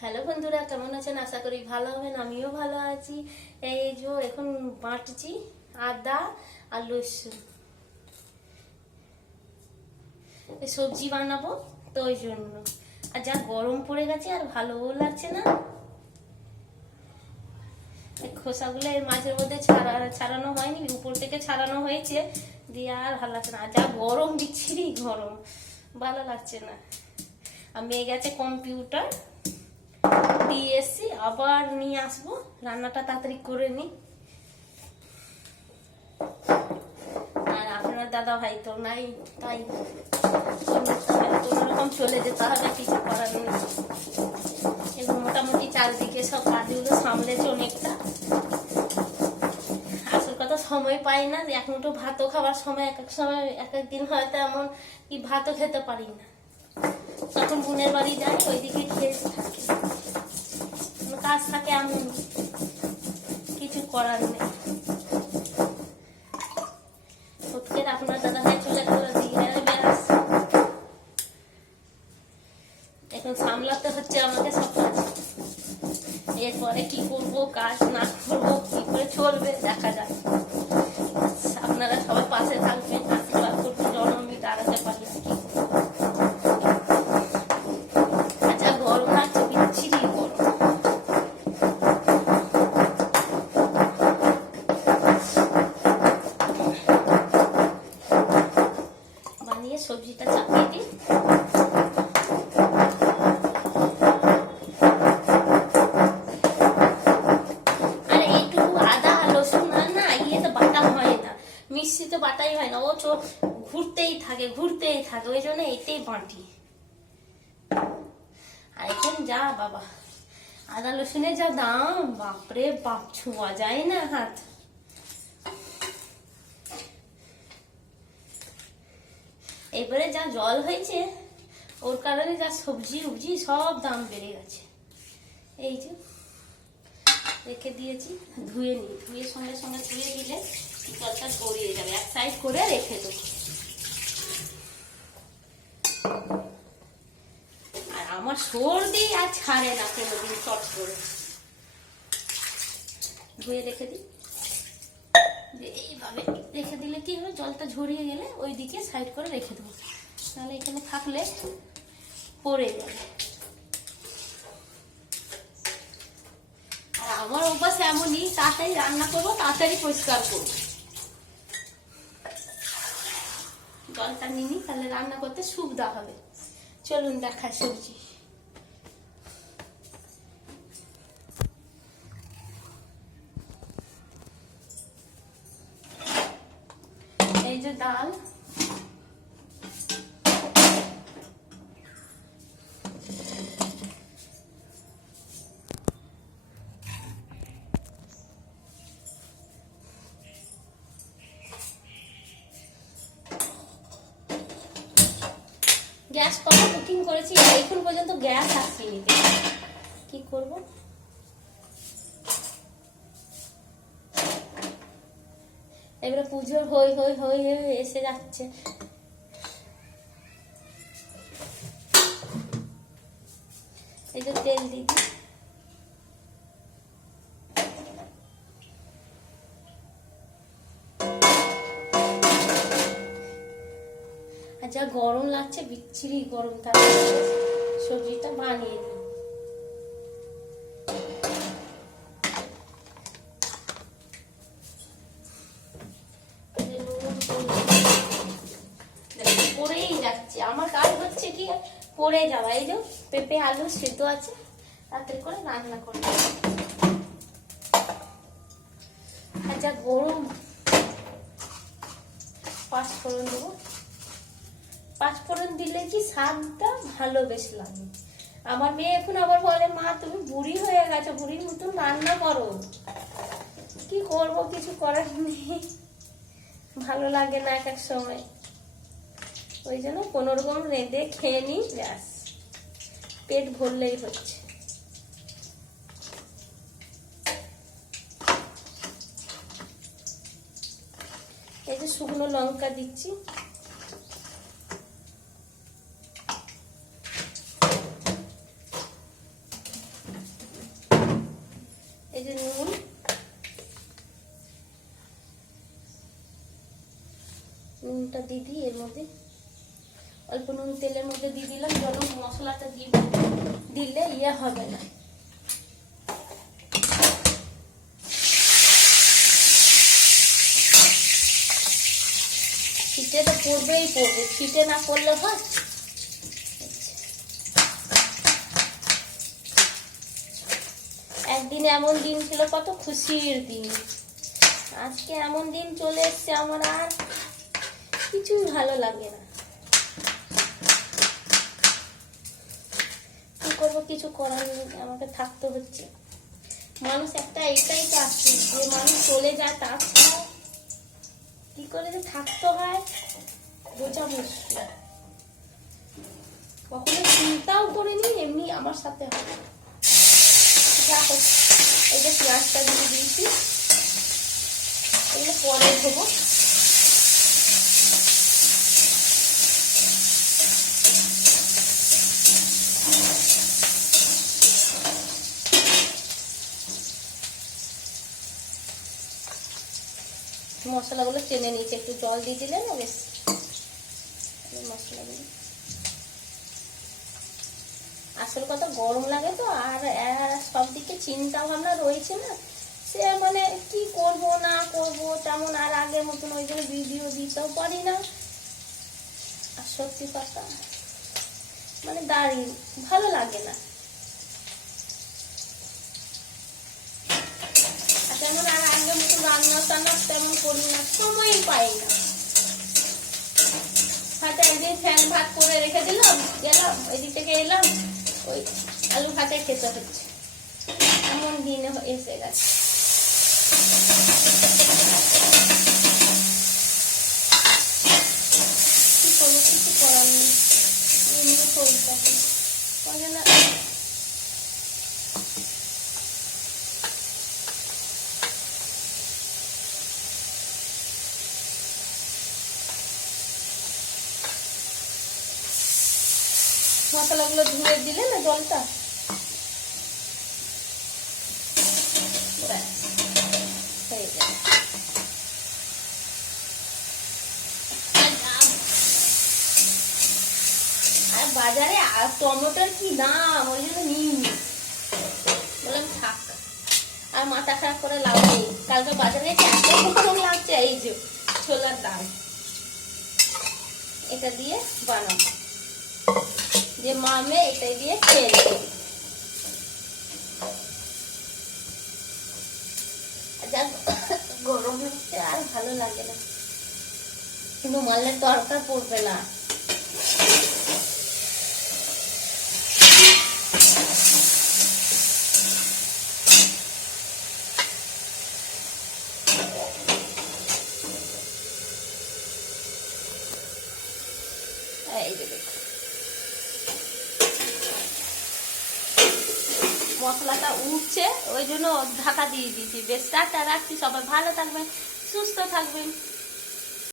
Hello বন্ধুরা, কেমন আছেন? আশা করি ভালো হবেন। আমিও ভালো আছি। এই যে এখন বাটছি আদা আর লসুন, সবজি বানাবো, তো ওই জন্য। আর যা গরম পড়ে গেছে আর ভালোও লাগছে না। খোসাগুলো এর মাঝের মধ্যে ছাড়ানো হয়নি, উপর থেকে ছাড়ানো হয়েছে, দিয়ে আর ভালো লাগছে না। যা গরম, বিচ্ছিরি গরম, ভালো লাগছে না। আর মেয়ে গেছে কম্পিউটার দিয়ে এসছি, আবার নিয়ে আসবো। রান্নাটা তাড়াতাড়ি করে নি। আর আপনার দাদা ভাই তো নাই, তাই কোনোরকম চলে যেতে হবে, কিছু করার নেই। এবং মোটামুটি চারদিকে সব কাজগুলো সামলেছে অনেকটা। আসল কথা সময় পাই না, এক মুঠো ভাতও খাবার সময় এক এক সময় এক এক দিন হয়তো এমন কি ভাতও খেতে পারি না। তখন বোনের বাড়ি যাই, ওইদিকে খেয়ে থাকে, কাজ থাকে, এমন কিছু করার নেই। আপনার দাদা ভাই চলে গেল দিয়ে এখন সামলাতে হচ্ছে আমাকে সব কাজ। এরপরে কি করবো, কাজ না করবো, কি করে চলবে দেখা যাক। আপনারা সবাই পাশে থাকবেন, আশীর্বাদ করবেন যেন আমি দাঁড়াতে পারি। আচ্ছা, গরম লাগছে, বিচ্ছিরি গরম। বানিয়ে সবজিটা চাপিয়ে দিই। মিক্সিতে বাটাই হয় না, ও ঘুরতেই থাকে, ওই জন্য এটাই বাটি। আর এখন যা বাবা, আদা রসুনের যা দাম, বাপরে বাপ, ছোঁয়া যায় না হাত। এবারে যা জল হয়েছে, ওর কারণে যা সবজি উবজি সব দাম বেড়ে গেছে। এই যে রেখে দিয়েছি, ধুয়ে নি, ধুয়ে সঙ্গে সঙ্গে ধুয়ে দিলে জলটা গড়িয়ে যাবে। এক সাইড করে রেখে দেবো। আর আমার সর্দি আর ছাড়ে না কোনোদিন, চট করে ধুয়ে রেখে দিই। এইভাবে রেখে দিলে কি হবে, জলটা ঝরিয়ে গেলে ওই দিকে সাইড করে রেখে দেবো, তাহলে এখানে থাকলে পড়ে যাবে। আর আমার অভ্যাস এমনই, তাড়াতাড়ি রান্না করবো, তাড়াতাড়ি পরিষ্কার করবো। জলটা নিনি, তাহলে রান্না করতে সুবিধা হবে। চলুন দেখাই সবজি। এই যে ডাল, গ্যাস কত বুকিং করেছি, এখন পর্যন্ত গ্যাস আসেনি, কি করব। এবারে পুজোর হই হই হই হই এসে যাচ্ছে। এই যে তেল দিদি, আর যা গরম লাগছে, বিচ্ছিরি গরম, তার সবজিটা বানিয়ে দিই। পড়েই যাচ্ছে, আমার কাজ হচ্ছে কি পড়ে যাওয়া। এই যে পেঁপে আলু সিদ্ধ আছে, তাড়াতাড়ি করে রান্না করে। আর যা গরম, পাঁচফোড়ন দেবো। পাঁচফোড়ন দিলে কি স্বাদটা ভালো বেশ লাগে। আমার মেয়ে এখন আবার বলে, মা তুমি বুড়ি হয়ে গেছো, বুড়ির মতন রান্না করো। কি করব, কিছু করার নেই, ভালো লাগে না এক এক সময়। ওই জন্য কোনো রকম রেঁধে খেয়ে নি, ব্যাস, পেট ভরলেই হচ্ছে। এই যে শুকনো লঙ্কা দিচ্ছি, এই যে নুন, নুনটা দিয়ে দিই এর মধ্যে, অল্প নুন তেলের মধ্যে দিয়ে দিলাম, গরম মশলাটা দিলে ইয়ে হবে না। ছিটে তো পড়বেই পড়বে, ছিটে না পড়লে হয়। একদিন এমন দিন ছিল, কত খুশির দিন। আজকে এমন দিন চলে এসছে, আমার আর কিছুই ভালো লাগে না। কি করবো, কিছু করার নেই, আমাকে থাকতে হচ্ছে। মানুষ একটা এটাই তো আসছে, যে মানুষ চলে যায় তার ছাড়া কি করে যে থাকতে হয় বোঝা মুশকিল। কখনো চিন্তাও করিনি এমনি আমার সাথে হবে। যা হোক, এই যে পেঁয়াজটা দিয়ে দিয়েছি, এগুলো পরে দেবো। মশলাগুলো টেনে নিয়েছি, একটু জল দিয়ে দিলে না বেশ মশলাগুলো। আসল কথা গরম লাগে তো, আর সব দিকে চিন্তা ভাবনা রয়েছে না, সে মানে কি করব না করব তেমন আর আগের মতন ওই জন্য ভিডিও দিতেও পারি না। আর সত্যি কথা মানে দাঁড়িয়ে ভালো লাগে না, তেমন আর আগের মতো রান্না টান্না তেমন করি না, সময়ই পাই না। হাতে একদিন ফ্যান ভাত করে রেখে দিলাম, গেলাম এদিক থেকে এলাম, ওই আলু ভাতে খেতে হচ্ছে, এমন দিন এসে গেছে। কি করবো, কিছু করার নেই, এমনি চলতে হবে। না মশলাগুলো ধুয়ে দিলে না জলটা, হয়ে যাবে। আর বাজারে টমেটোর কি দাম, ওই জন্য নিইনি, বললাম থাক আর মাথা খারাপ করে লাভ নেই। কালকে বাজারে এত গরম লাগছে, এই যে ছোলার দাম, এটা দিয়ে বানাবো, যে মামে এটাই দিয়ে খেয়ে নেবে। গরম হচ্ছে আর ভালো লাগে না, কিন্তু মালের দরকার পড়বে না। এই যে দেখো মশলাটা উঠছে, ওই জন্য ঢাকা দিয়ে দিয়েছি। বেশ টাটা, রাখছি। সবাই ভালো থাকবেন, সুস্থ থাকবেন।